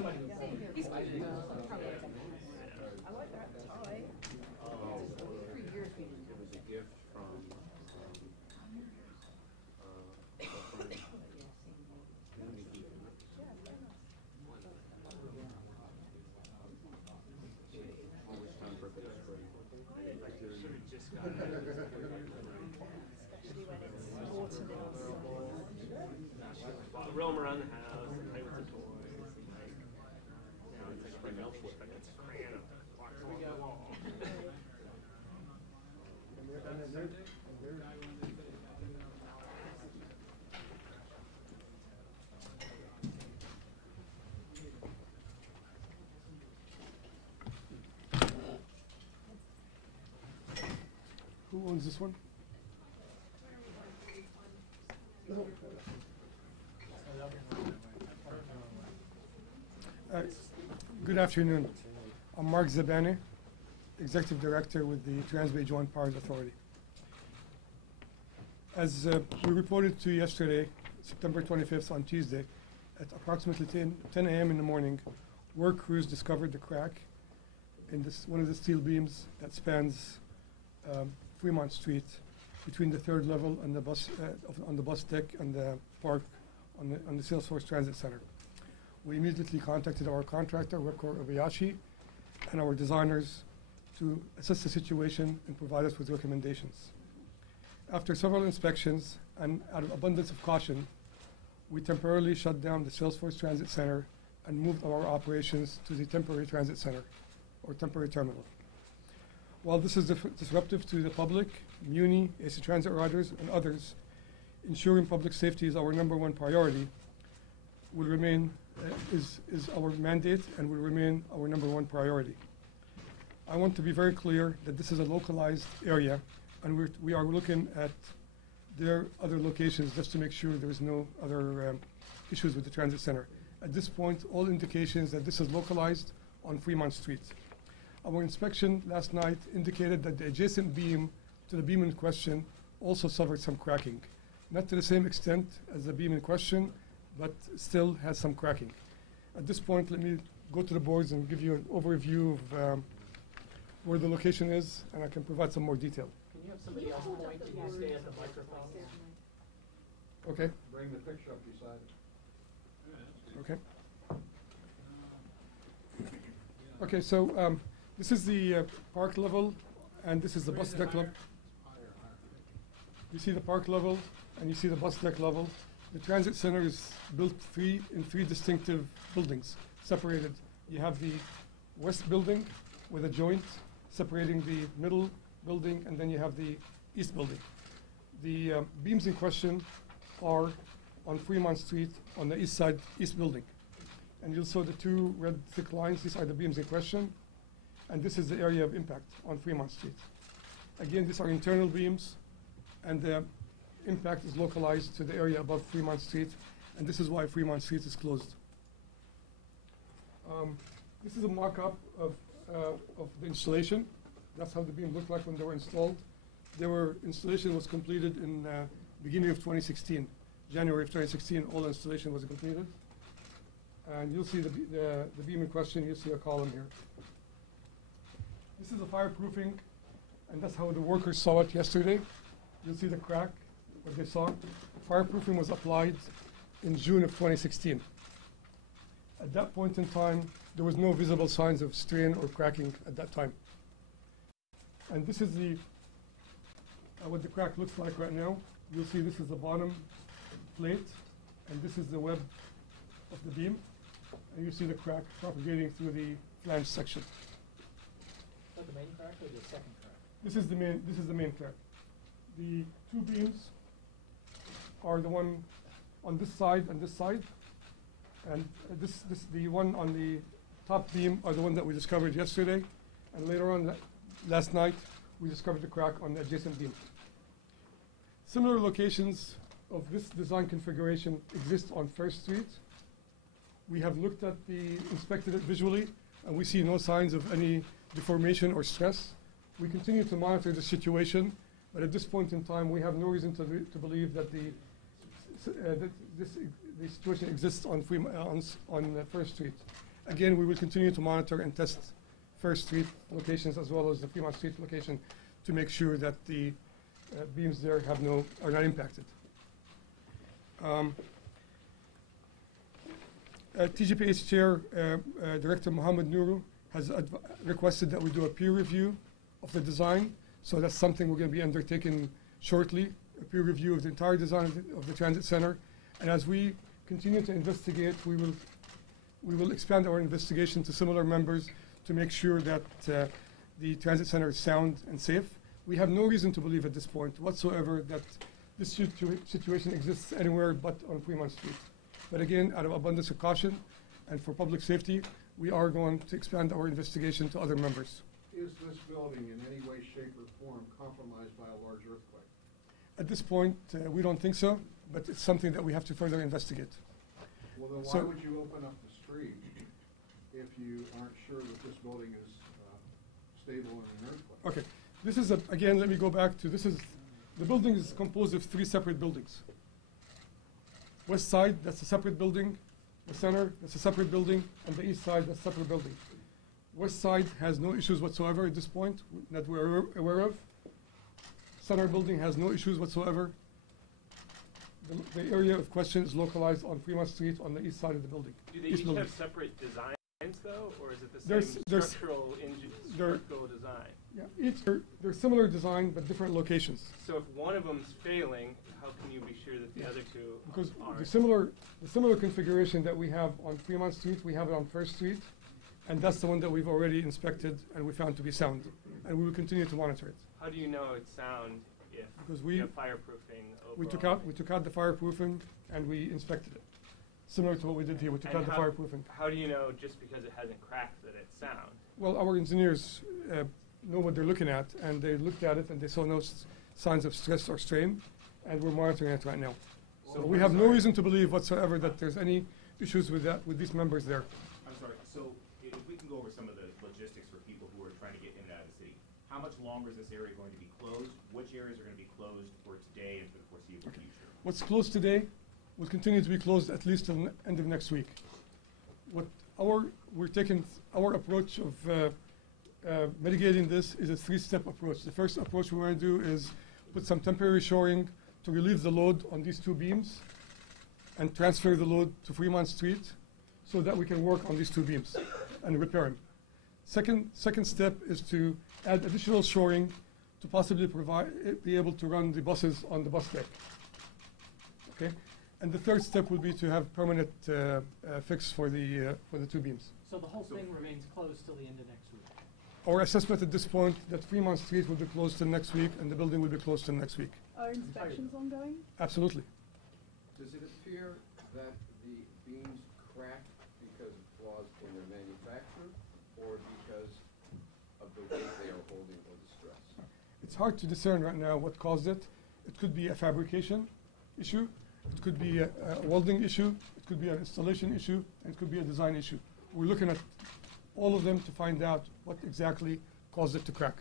somebody. He's cute. I like that tie. For years we didn't. It was a gift from a friend. Always time for a bit of spring. Just got it. Especially when it's autumn outside. To roam around the house and play with the toys. And like, now it's like spring elsewhere. It's a crayon of blocks along the wall. Who owns this one? Good afternoon. I'm Mark Zabane, Executive Director with the Transbay Joint Powers Authority. As we reported to you yesterday, September 25th on Tuesday, at approximately 10 a.m. in the morning, work crews discovered the crack in one of the steel beams that spans Fremont Street between the third level and the bus on the bus deck and the park on the Salesforce Transit Center. We immediately contacted our contractor, Webcor Obayashi, and our designers to assess the situation and provide us with recommendations. After several inspections and out of abundance of caution, we temporarily shut down the Salesforce Transit Center and moved our operations to the temporary transit center or temporary terminal. While this is disruptive to the public, Muni, AC Transit riders, and others, ensuring public safety is our #1 priority, will remain is our mandate and will remain our #1 priority. I want to be very clear that this is a localized area, and we are looking at their other locations just to make sure there is no other issues with the transit center. At this point, all indications that this is localized on Fremont Street. Our inspection last night indicated that the adjacent beam to the beam in question also suffered some cracking. Not to the same extent as the beam in question, but still has some cracking. At this point, let me go to the boards and give you an overview of where the location is, and I can provide some more detail. Can you have somebody else point? Can you stay at the microphone? Okay. Bring the picture up beside it. Okay. Okay, so this is the park level, and this is the bus deck level. You see the park level, and you see the bus deck level. The transit center is built in three distinctive buildings, separated. You have the west building with a joint separating the middle building, and then you have the east building. The beams in question are on Fremont Street on the east side, east building. And you'll see the two red thick lines. These are the beams in question, and this is the area of impact on Fremont Street. Again, these are internal beams, and the impact is localized to the area above Fremont Street, and this is why Fremont Street is closed. This is a mock-up of the installation. That's how the beam looked like when they were installed. Installation was completed in beginning of 2016. January of 2016, all installation was completed. And you'll see the beam in question. You'll see a column here. This is a fireproofing, and that's how the workers saw it yesterday. You'll see the crack, what they saw. Fireproofing was applied in June of 2016. At that point in time, there was no visible signs of strain or cracking at that time. And this is what the crack looks like right now. You'll see this is the bottom plate, and this is the web of the beam. And you see the crack propagating through the flange section. Is that the main crack or the second crack? This is the main crack. The two beams are the one on this side and this side, and the one on the top beam are the one that we discovered yesterday, and later on last night we discovered the crack on the adjacent beam. Similar locations of this design configuration exist on First Street. We have inspected it visually, and we see no signs of any deformation or stress. We continue to monitor the situation, but at this point in time, we have no reason to believe that the situation exists on First Street. Again, we will continue to monitor and test First Street locations as well as the Fremont Street location to make sure that the beams there are not impacted. TGPA's chair, Director Mohammed Nuru, has requested that we do a peer review of the design. So that's something we're going to be undertaking shortly, a peer review of the entire design of the transit center. And as we continue to investigate, we will expand our investigation to similar members to make sure that the transit center is sound and safe. We have no reason to believe at this point whatsoever that this situation exists anywhere but on Fremont Street. But again, out of abundance of caution and for public safety, we are going to expand our investigation to other members. Is this building in any way, shape, or form compromised by a large earthquake? At this point, we don't think so, but it's something that we have to further investigate. Well, then why So- would you open up the street if you aren't sure that this building is stable in an earthquake? Okay, this is, again, let me go back to, the building is composed of 3 separate buildings. West side, that's a separate building. The center, that's a separate building. And the east side, that's a separate building. West side has no issues whatsoever at this point that we're aware of. Center building has no issues whatsoever. The area of question is localized on Fremont Street on the east side of the building. Do they East each building. have separate designs though, or is it the There's- same there's- structural there- structural design? Yeah, they're similar design but different locations. So if one of them's failing, how can you be sure that the other two Because aren't? the similar configuration that we have on Fremont Street, we have it on First Street, and that's the one that we've already inspected and we found to be sound, and we will continue to monitor it. How do you know it's sound if Because you have fireproofing overall? we took out the fireproofing and we inspected it, similar to what we did here. We took And out the how- fireproofing. How do you know just because it hasn't cracked that it's sound? Well, our engineers know what they're looking at, and they looked at it and they saw no signs of stress or strain, and we're monitoring it right now. So we have no reason to believe whatsoever that there's any issues with these members there. I'm sorry, so if we can go over some of the logistics for people who are trying to get in and out of the city. How much longer is this area going to be closed? Which areas are going to be closed for today and for the foreseeable future? What's closed today will continue to be closed at least till the end of next week. We're taking our approach of mitigating this is a 3-step approach. The first approach we want to do is put some temporary shoring to relieve the load on these 2 beams and transfer the load to Fremont Street so that we can work on these 2 beams and repair them. Second step is to add additional shoring to possibly be able to run the buses on the bus deck. Okay? And the third step will be to have permanent fix for the 2 beams. So the whole thing remains closed till the end of next week? Our assessment at this point that Fremont Street will be closed till next week and the building will be closed till next week. Are inspections ongoing? Absolutely. Does it appear that the beams cracked because of flaws in their manufacture or because of the weight they are holding or the stress? It's hard to discern right now what caused it. It could be a fabrication issue, it could be a welding issue, it could be an installation issue, and it could be a design issue. We're looking at all of them to find out what exactly caused it to crack.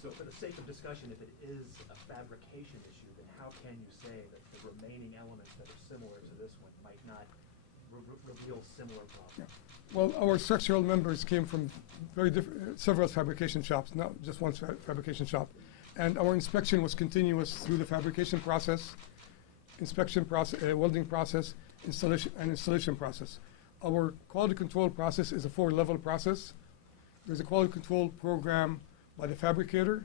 So for the sake of discussion, if it is a fabrication issue, then how can you say that the remaining elements that are similar to this one might not reveal similar problems? Well, our structural members came from several fabrication shops, not just one fabrication shop. And our inspection was continuous through the fabrication process, welding process, installation process. Our quality control process is a 4-level process. There's a quality control program by the fabricator.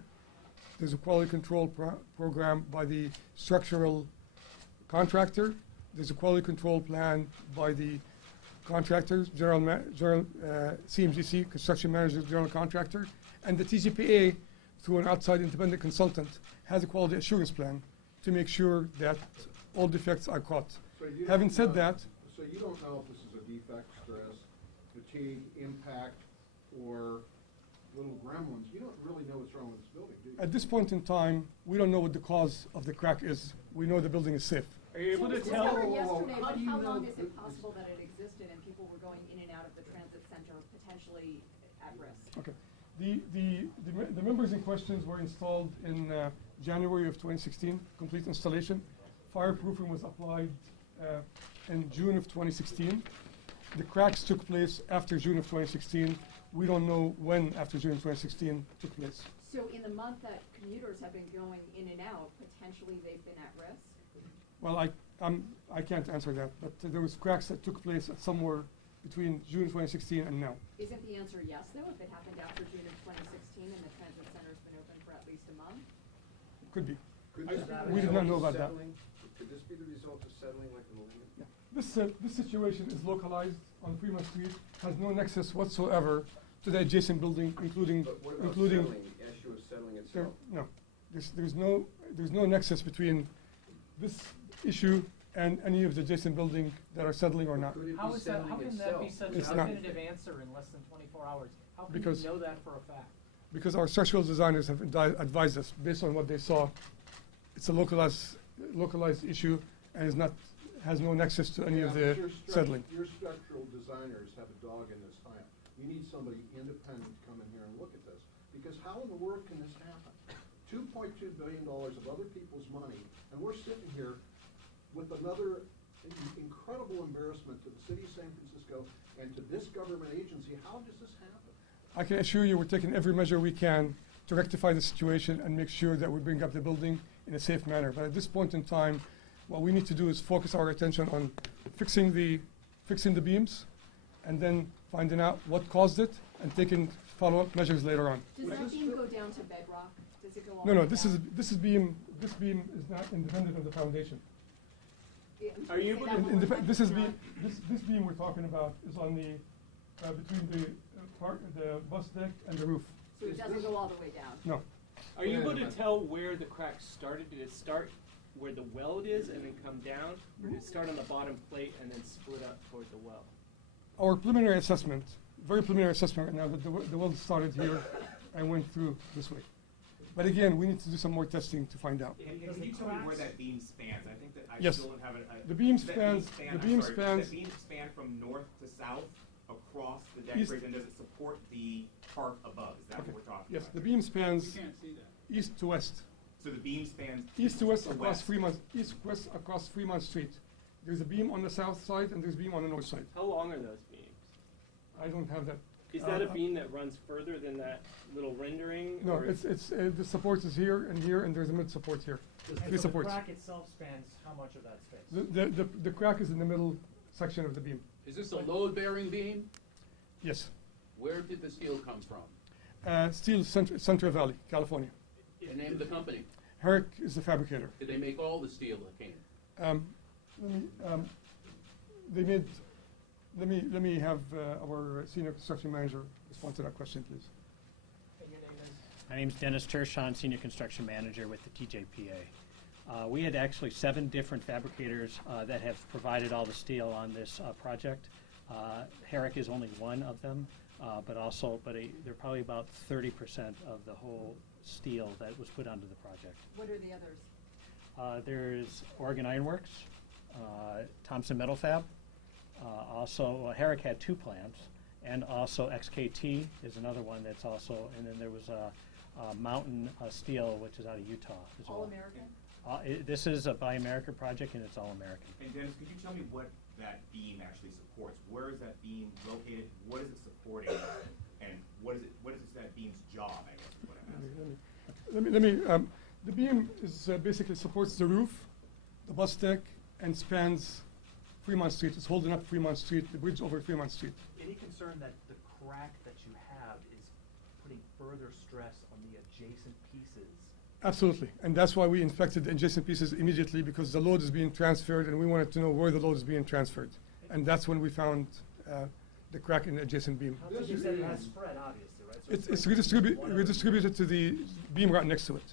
There's a quality control program by the structural contractor. There's a quality control plan by the contractors, CMGC, construction manager, general contractor, and the TGPA, through an outside independent consultant, has a quality assurance plan to make sure that all defects are caught. So you Having don't said know- that, So you don't know if this is a defect, stress, fatigue, impact, or little gremlins. You don't really know what's wrong with this building, do you? at this point in time, we don't know what the cause of the crack is. We know the building is safe. Are you able to It was tell? discovered yesterday, How but do you how know long is that it possible that it existed and people were going in and out of the transit center potentially at risk? Okay. The members in questions were installed in January of 2016, complete installation. Fireproofing was applied in June of 2016. the cracks took place after June of 2016. We don't know when after June of 2016 took place. So in the month that commuters have been going in and out, potentially they've been at risk? Well, I can't answer that, but there was cracks that took place at somewhere between June 2016 and now. Isn't the answer yes, though, if it happened after June of 2016 and the transit center's been open for at least a month? Could be. Could this be the We did not result know of about that. settling? Could this be the result of settling like the millennium? This situation is localized on Fremont Street, has no nexus whatsoever to the adjacent building, including But what about including. settling, the issue of settling There, itself? no, there's no nexus between this issue and any of the adjacent building that are settling or not. Could it How be is that, how settling can that be itself? such It's a not. definitive answer in less than 24 hours? How can Because- you know that for a fact? Because our structural designers have advised us, based on what they saw, it's a localized issue and has no nexus to any of Yeah, the but settling. Your structural designers have a dog in this fight. You need somebody independent to come in here and look at this, because how in the world can this happen? $2.2 billion of other people's money, and we're sitting here with another incredible embarrassment to the city of San Francisco and to this government agency. How does this happen? I can assure you we're taking every measure we can to rectify the situation and make sure that we bring up the building in a safe manner. But at this point in time, what we need to do is focus our attention on fixing the beams and then finding out what caused it and taking follow-up measures later on. Does Was that this beam the- go down to bedrock? Does it go all No, the no, way this beam is not independent of the foundation. Are you able to- This beam we're talking about is on the, between the bus deck and the roof. So it doesn't go all the way down? No. Are you Wait a able to minute. tell where the crack started? Did it start where the weld is and then come down? Or did it start on the bottom plate and then split up toward the well? Our preliminary assessment, very preliminary assessment right now, that the weld started here and went through this way. But again, we need to do some more testing to find out. And can you tell me where that beam spans? I think that I Yes. still don't have a. The beam does that spans- the I'm beam sorry, spans- Does that beam span from north to south across the deck East- bridge, and does it support the park above? Is that Okay. what we're talking Yes, about? the beam spans east to west. So the beam spans. East to west across west. Fremont, east-west across Fremont Street. There's a beam on the south side and there's a beam on the north side. How long are those beams? I don't have that. Is that a beam that runs further than that little rendering? No, or- it's the support is here, and there's a mid support here. And Three so supports. the crack itself spans how much of that space? The crack is in the middle section of the beam. Is this a load-bearing beam? Yes. Where did the steel come from? Steel Central Valley, California. The name of the company? Herrick is the fabricator. Did they make all the steel that came? Let me have our senior construction manager respond to that question, please. And your name is? My name's Dennis Tershon, Senior Construction Manager with the TJPA. We had actually 7 different fabricators that have provided all the steel on this project. Herrick is only one of them, but they're probably about 30% of the whole steel that was put onto the project. What are the others? There's Oregon Iron Works, Thompson Metal Fab. Also, Herrick had 2 plants, and also XKT is another one that's also, and then there was Mountain Steel, which is out of Utah as well. All American? This is a Buy America project, and it's all American. And Dennis, could you tell me what that beam actually supports? Where is that beam located? What is it supporting? And what is that beam's job, I guess, is what I'm asking. The beam is basically supports the roof, the bus deck, and spans Fremont Street. It's holding up Fremont Street, the bridge over Fremont Street. Any concern that the crack that you have is putting further stress on the adjacent pieces? Absolutely, and that's why we inspected the adjacent pieces immediately, because the load is being transferred, and we wanted to know where the load is being transferred. And that's when we found the crack in the adjacent beam. How you said it has spread, obviously, right? So It's spread one of the- redistributed to the beam right next to it.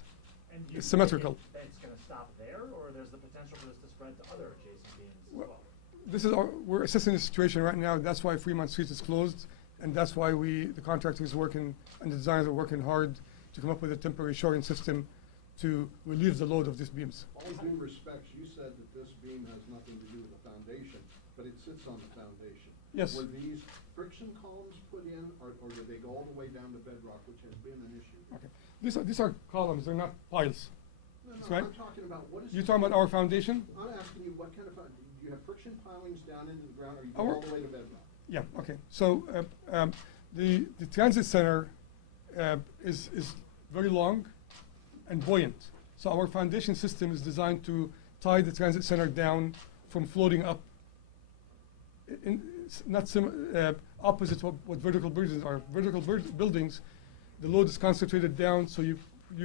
And you It's symmetrical. think That's going to stop there, or there's the potential for this to spread to other adjacent beams as Well, well? We're assessing the situation right now. That's why Fremont Street is closed, and that's why the contractor is working and the designers are working hard to come up with a temporary shoring system to relieve the load of these beams. All due respects, you said that this beam has nothing to do with the foundation, but it sits on the foundation. Yes. Were these friction columns put in, or did they go all the way down to bedrock, which has been an issue? Okay. These are columns. They're not piles. No, That's no, right. I'm talking about what is. You're talking about our foundation? I'm asking you what kind of, do you have friction pilings down into the ground, or you go Our- all the way to bedrock? Yeah, okay. So the transit center is very long and buoyant. So our foundation system is designed to tie the transit center down from floating up. It's not opposite what vertical buildings are. Vertical buildings, the load is concentrated down, so you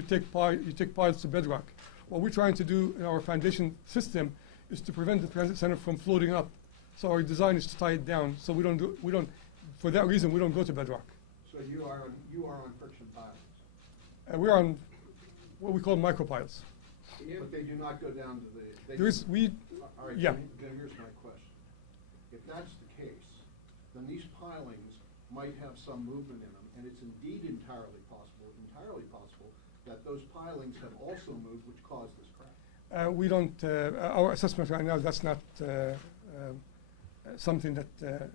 take piles to bedrock. What we're trying to do in our foundation system is to prevent the transit center from floating up. So our design is to tie it down. So for that reason, we don't go to bedrock. So you are on friction pilings, We're on what we call micropiles. but they do not go down to the. There is All right. yeah. Then here's my question. If that's the case, then these pilings might have some movement in them, and it's indeed entirely possible that those pilings have also moved, which caused this crack. We don't. Our assessment right now, that's not something that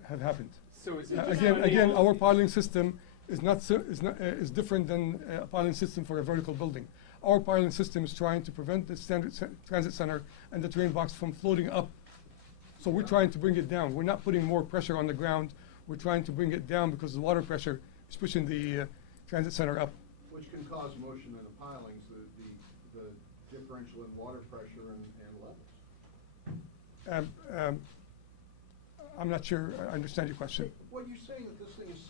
have happened. So is it Again, our piling system is different than a piling system for a vertical building. Our piling system is trying to prevent the transit center and the train box from floating up. So we're trying to bring it down. We're not putting more pressure on the ground. We're trying to bring it down because the water pressure is pushing the transit center up. Which can cause motion in the pilings, the differential in water pressure and levels. I'm not sure I understand your question. Well, you're saying that this thing is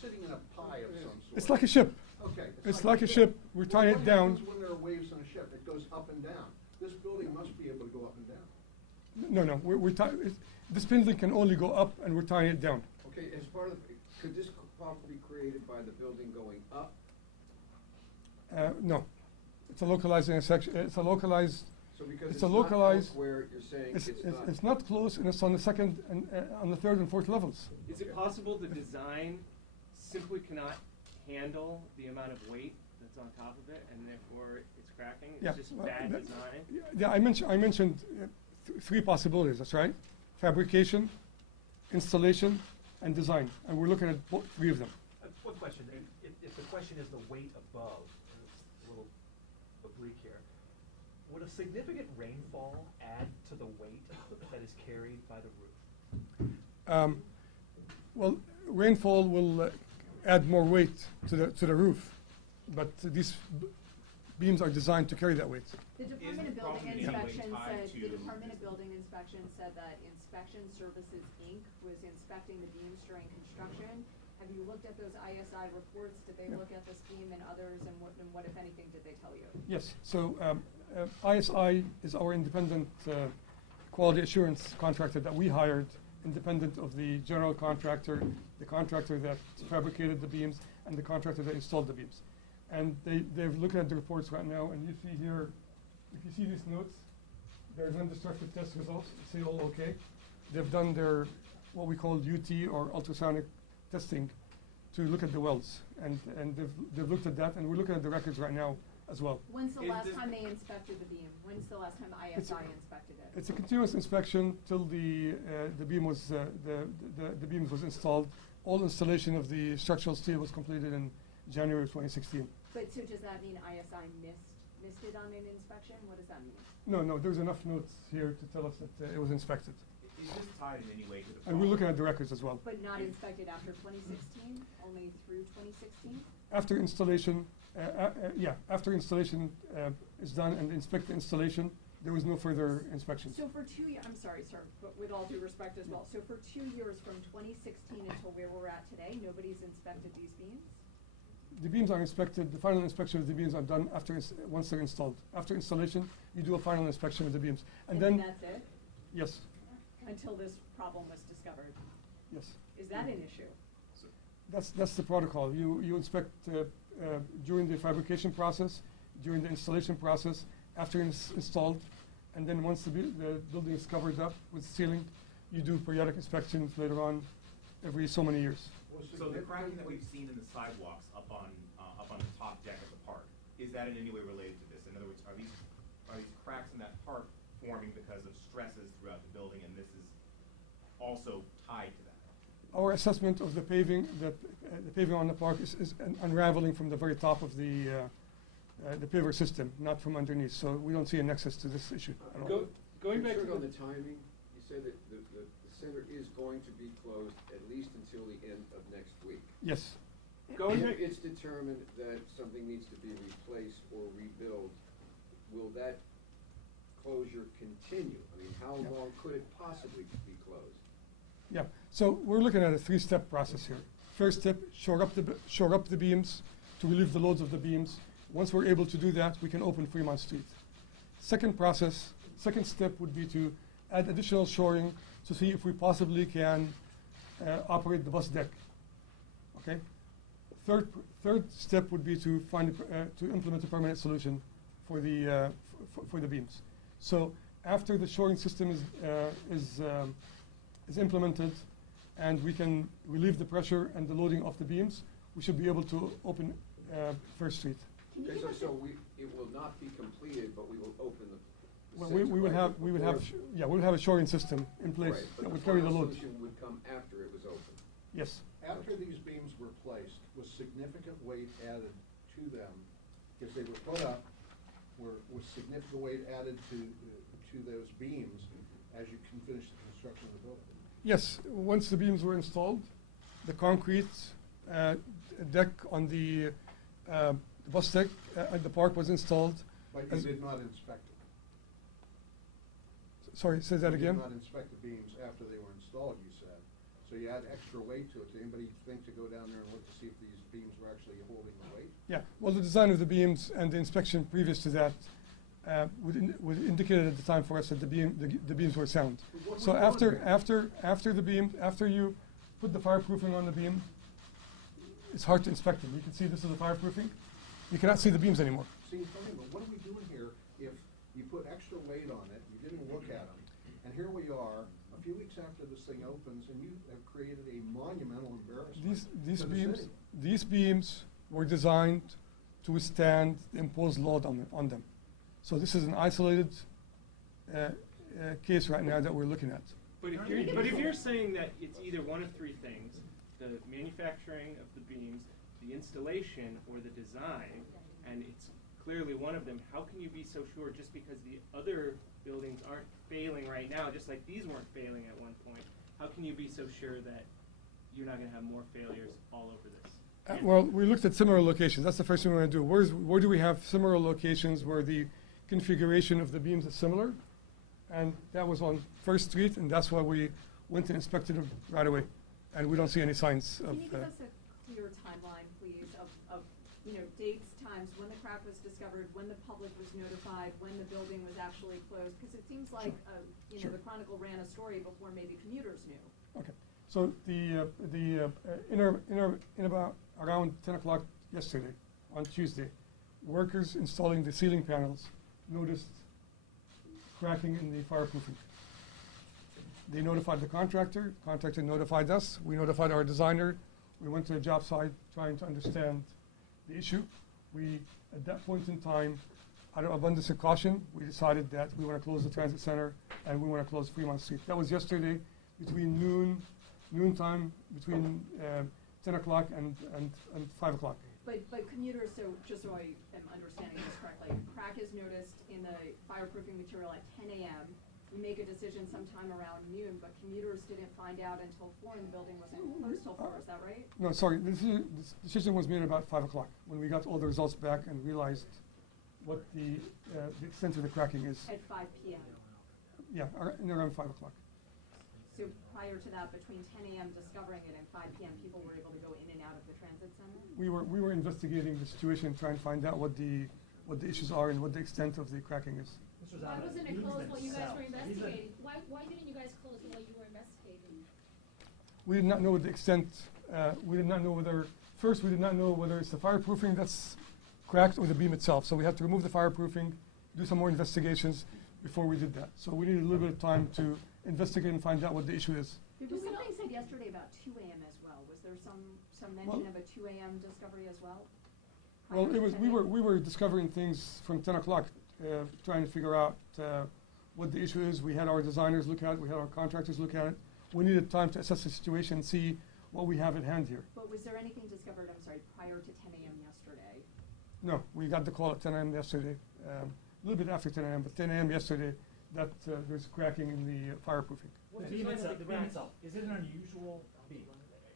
sitting in a pie of some sort. It's like a ship. Okay. It's like a ship. We're tying it down. What happens when there are waves in a ship? It goes up and down. This building must be able to go up and down. No. This building can only go up, and we're tying it down. Okay, as part of, could this problem be created by the building going up? No. It's a localized intersection. It's a localized. So because It's it's a not localized. elsewhere, you're saying it's not. It's not close, and it's on the second and on the third and fourth levels. Is it possible the design simply cannot handle the amount of weight that's on top of it, and therefore it's cracking? It's Yeah, just well, bad that- design? Yeah, I mentioned three possibilities. That's right: fabrication, installation, and design. And we're looking at three of them. One question, if the question is the weight above, and it's a little oblique here, would a significant rainfall add to the weight that is carried by the roof? Well, rainfall will add more weight to the roof, but these beams are designed to carry that weight. The Department of the Building problem in any way Inspection tied said, the to Department of this- Building Inspection said that Inspection Services, Inc. was inspecting the beams during construction. Have you looked at those ISI reports? Did they look at this beam and others, and what, if anything, did they tell you? Yes. So ISI is our independent quality assurance contractor that we hired, independent of the general contractor, the contractor that fabricated the beams, and the contractor that installed the beams. And they're looking at the reports right now, and you see here, if you see these notes, they're non-destructive test results, say all okay. They've done their, what we call UT or ultrasonic testing to look at the welds, and they've looked at that, and we're looking at the records right now as well. When's the Is last this- time they inspected the beam? When's the last time It's- ISI inspected it? It's a continuous inspection till the beam was the beams was installed. All installation of the structural steel was completed in January of 2016. But so does that mean ISI missed it on an inspection? What does that mean? No, there's enough notes here to tell us that it was inspected, Is this tied in any way to the and we're looking at the records as well. But not inspected after 2016, only through 2016? After installation, after installation is done and inspect the installation, there was no further inspections. So for 2 years, I'm sorry, sir, but with all due respect as well, so for 2 years from 2016 until where we're at today, nobody's inspected these beams? The beams are inspected, the final inspection of the beams are done once they're installed. After installation, you do a final inspection of the beams. And then, that's it? yes, Until this problem was discovered? yes. Is that an issue? That's the protocol. You inspect during the fabrication process, during the installation process, after it's installed, and then once the building is covered up with ceiling, you do periodic inspections later on every so many years. So the cracking that we've seen in the sidewalks up on the top deck of the park, is that in any way related to this? In other words, are these cracks in that park forming because of stresses throughout the building, and this is also tied to that? Our assessment of the paving, the paving on the park is unraveling from the very top of the paver system, not from underneath. So we don't see a nexus to this issue at all. Going back to Concerned on the the timing, you say that the center is going to be closed at least until the end of next week. Yes. Going If to, it's determined that something needs to be replaced or rebuilt, will that closure continue? I mean, how long could it possibly be closed? Yeah, so we're looking at a three-step process here. First step, shore up the beams to relieve the loads of the beams. Once we're able to do that, we can open Fremont Street. Second step would be to add additional shoring to see if we possibly can operate the bus deck. Okay. Third step would be to to implement a permanent solution for the beams. So after the shoring system is implemented, and we can relieve the pressure and the loading of the beams, we should be able to open First Street. Okay, so it will not be completed, but we will open the Well, center, we would right, have before- we'll have a shoring system in place Right, but that the would carry the final load. solution would come after it was open. Yes. After these beams were placed, was significant weight added to them, because they were put up, was significant weight added to those beams as you can finish the construction of the building? Yes. Once the beams were installed, the concrete deck on the bus deck at the park was installed. But you did not inspect it? Sorry, say that again? You did not inspect the beams after they were installed, you said. So you add extra weight to it. Did anybody think to go down there and look to see if these beams were actually holding the weight? Yeah. Well, the design of the beams and the inspection previous to that would indicated at the time for us that the beams were sound. What So were you doing here? after you put the fireproofing on the beam, it's hard to inspect them. You can see this is the fireproofing. You cannot see the beams anymore. See, fine, but what are we doing here if you put extra weight on it, you didn't look at them, and here we are, a few weeks after this thing opens, and you have created a monumental embarrassment to the city. These beams were designed to withstand the imposed load on them. So this is an isolated case right now that we're looking at. but if you're saying that it's either one of three things, the manufacturing of the beams, the installation, or the design, and it's clearly one of them, how can you be so sure just because the other buildings aren't failing right now, just like these weren't failing at one point, how can you be so sure that you're not going to have more failures all over this? Well, we looked at similar locations. That's the first thing we're going to do. Where do we have similar locations where the configuration of the beams is similar? And that was on First Street, and that's why we went and inspected them right away. And we don't see any signs of... Can you give us a clear timeline, please, of dates, times, when the crack was discovered, when the public was notified, when the building was actually closed? Because it seems like, Sure. the Chronicle ran a story before maybe commuters knew. Okay. So in about around 10 o'clock yesterday, on Tuesday, workers installing the ceiling panels noticed cracking in the fireproofing. They notified the contractor notified us, we notified our designer, we went to the job site trying to understand the issue. We, at that point in time, out of abundance of caution, we decided that we want to close the transit center and we want to close Fremont Street. That was yesterday between noontime, between 10 o'clock and 5 o'clock. But commuters, so just so I am understanding this correctly, crack is noticed in the fireproofing material at 10 a.m. We make a decision sometime around noon, but commuters didn't find out until 4 and the building wasn't closed till 4, is that right? No, sorry, this decision was made about 5 o'clock, when we got all the results back and realized what the extent of the cracking is. At 5 p.m. Yeah, around 5 o'clock. So prior to that, between 10 a.m. discovering it and 5 p.m., people were able to go in and out of the transit center? We were investigating the situation, trying to find out what the issues are and what the extent of the cracking is. Why wasn't it closed while you guys were investigating? Why didn't you guys close it while you were investigating? We did not know the extent. We did not know whether. First, we did not know whether it's the fireproofing that's cracked or the beam itself. So we had to remove the fireproofing, do some more investigations before we did that. So we needed a little bit of time to investigate and find out what the issue is. There was something said yesterday about 2 a.m. as well. Was there some mention of a 2 a.m. discovery as well? Well, it was. We were discovering things from 10 o'clock, trying to figure out what the issue is. We had our designers look at it. We had our contractors look at it. We needed time to assess the situation and see what we have at hand here. But was there anything discovered, prior to 10 a.m. yesterday? No, we got the call at 10 a.m. yesterday, a little bit after 10 a.m., but 10 a.m. yesterday, that there's cracking in the fireproofing. The beam itself, is it an unusual beam?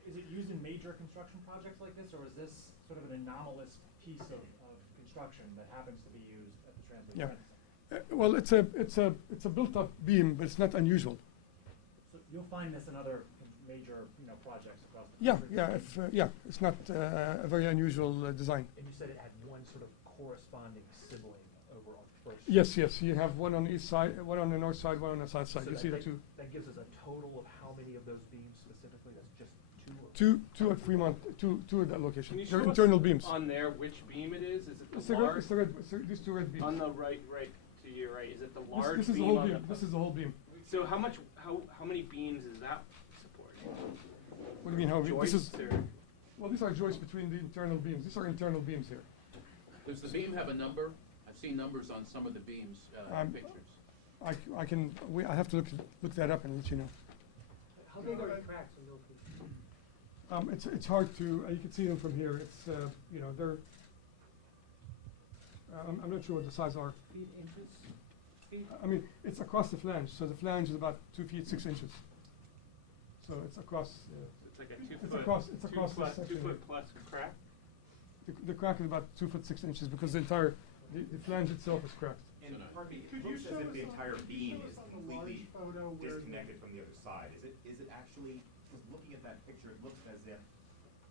Is it used in major construction projects like this, or is this sort of an anomalous piece of construction that happens to be used at the Transbay Yeah. Transit Center? Well, it's a built-up beam, but it's not unusual. So you'll find this in other major, projects across the Yeah, country? it's not a very unusual design. And you said it had one sort of corresponding sibling over on First. Yes, you have one on the east side, one on the north side, one on the south side. So You see the two. That gives us a total of how many of those beams specifically? That's just two? Or Two at Fremont, two at that location. Can you They're show us internal beams. on there which beam it is? Is it It's the the large? these two red beams. On the right to your right, is it the large This is the beam whole on beam. the? This is the whole beam. So how many beams is that supporting? What do you mean, how? This is, Joists or? well, these are joists between the internal beams. These are internal beams here. Does the beam have a number? I've seen numbers on some of the beams, pictures. I have to look that up and let you know. How big are the cracks in those beams? It's hard to, you can see them from here. It's, they're, I'm not sure what the size are. Feet, inches? I mean, it's across the flange, so the flange is about 2 feet 6 inches. So it's across, It's like a it's across this 2 section. foot plus crack. The crack is about 2 foot 6 inches because the flange itself is cracked. And pardon me, it looks as if the entire beam is completely disconnected from the other side. Is it actually, just looking at that picture, it looks as if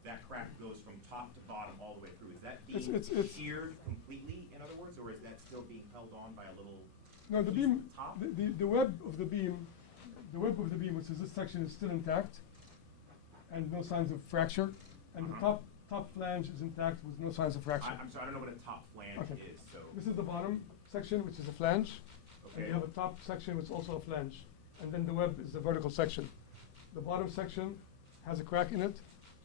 that crack goes from top to bottom all the way through. Is that beam It's sheared completely, in other words, or is that still being held on by a little No, the piece beam, at top? the web of the beam, which is this section, is still intact, and no signs of fracture, and the top flange is intact with no signs of fracture. I'm sorry, I don't know what a top flange Okay. is, so. This is the bottom section, which is a flange, and Okay. you have a top section, which is also a flange, and then the web is the vertical section. The bottom section has a crack in it.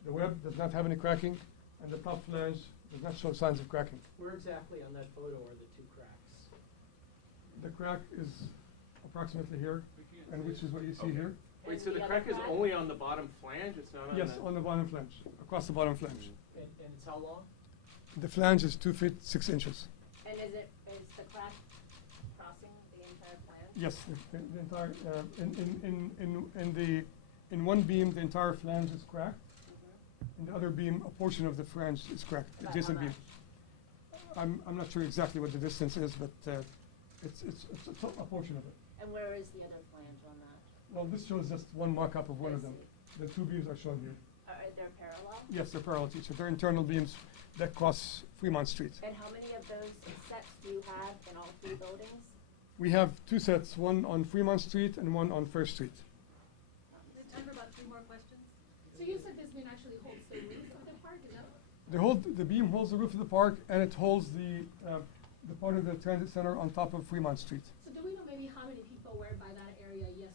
The web does not have any cracking, and the top flange does not show signs of cracking. Where exactly on that photo are the two cracks? The crack is approximately here, and which is what you see Okay. here. Wait, so the crack is only on the bottom flange? It's not on Yes, the? on the bottom flange, across the bottom flange. And it's how long? The flange is 2 feet 6 inches. And is the crack crossing the entire flange? Yes, the entire, in one beam, the entire flange is cracked. In the other beam, a portion of the flange is cracked, About adjacent how beam. I'm not sure exactly what the distance is, but it's a portion of it. And where is the other flange on that? Well, this shows just one mock-up of one I of them. see. The two beams are shown here. Are they parallel? Yes, they're parallel to each other. They're internal beams that cross Fremont Street. And how many of those sets do you have in all three buildings? We have two sets, one on Fremont Street and one on First Street. Is it time for about 3 more questions? So you said this beam actually holds the roof of the park, is that? The beam holds the roof of the park, and it holds the part of the transit center on top of Fremont Street. So do we know maybe how many people were by that area yesterday?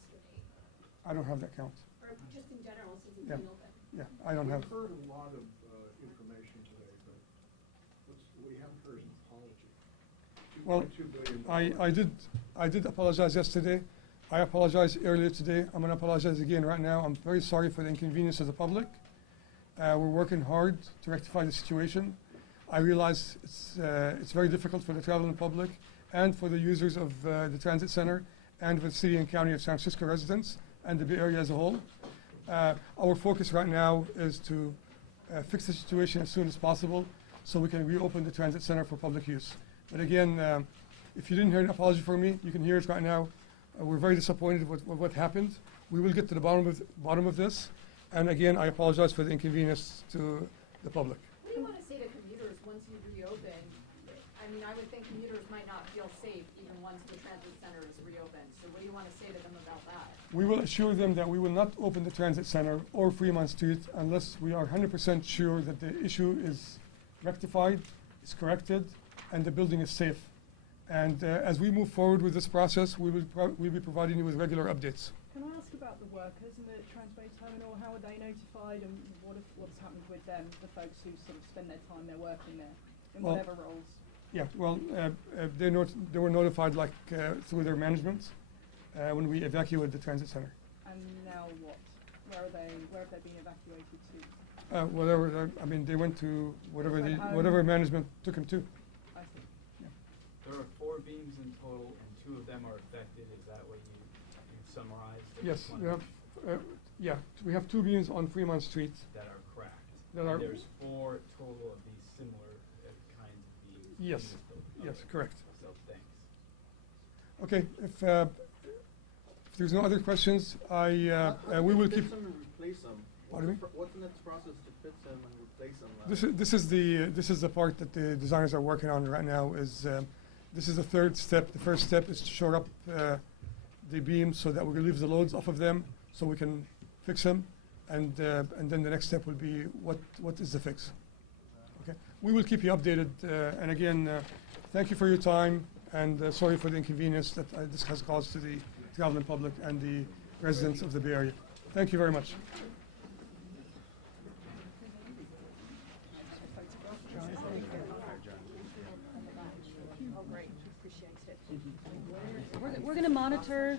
I don't have that count. Or just in general, since it's Yeah. been open? Yeah, I don't have. We've heard a lot of information today, but we haven't heard an apology. Well, $2.2 billion. I did apologize yesterday. I apologized earlier today. I'm going to apologize again right now. I'm very sorry for the inconvenience of the public. We're working hard to rectify the situation. I realize it's very difficult for the traveling public and for the users of the transit center and for the city and county of San Francisco residents and the Bay Area as a whole. Our focus right now is to fix the situation as soon as possible so we can reopen the transit center for public use. But again, if you didn't hear an apology from me, you can hear it right now. We're very disappointed with what happened. We will get to the bottom of this. And again, I apologize for the inconvenience to the public. What do you want to say to commuters once you reopen? I mean, I would think commuters might not feel safe even once the transit center is reopened. So what do you want to say to them about that? We will assure them that we will not open the transit center or Fremont Street unless we are 100% sure that the issue is rectified, is corrected, and the building is safe. And as we move forward with this process, we'll be providing you with regular updates. Can I ask about the workers in the Transbay terminal? How are they notified, and what's happened with them, the folks who sort of spend their time there working there, in Well, whatever roles? Yeah, well, they were notified through their management when we evacuated the transit center. And now what? Where have they been evacuated to? They went to Went home. whatever management took them to. I see. There are 4 beams in total, and 2 two of them are affected, is that what you've summarized? I Yes, just we wanted have, yeah, we have 2 beams on Fremont Street. that are cracked. That are- There's 4 total of these similar kinds of beams. in Yes, this building. yes, Okay. correct. So, thanks. Okay, if there's no other questions, we will keep. Fix them and replace them. Pardon me? What's the next process to fix them and replace them? This is the part that the designers are working on right now. This is the third step. The first step is to shore up the beams so that we relieve the loads off of them, so we can fix them, and then the next step will be what is the fix. Okay, we will keep you updated. And again, thank you for your time, and sorry for the inconvenience that this has caused to the traveling public and the residents of the Bay Area. Thank you very much. We're going to monitor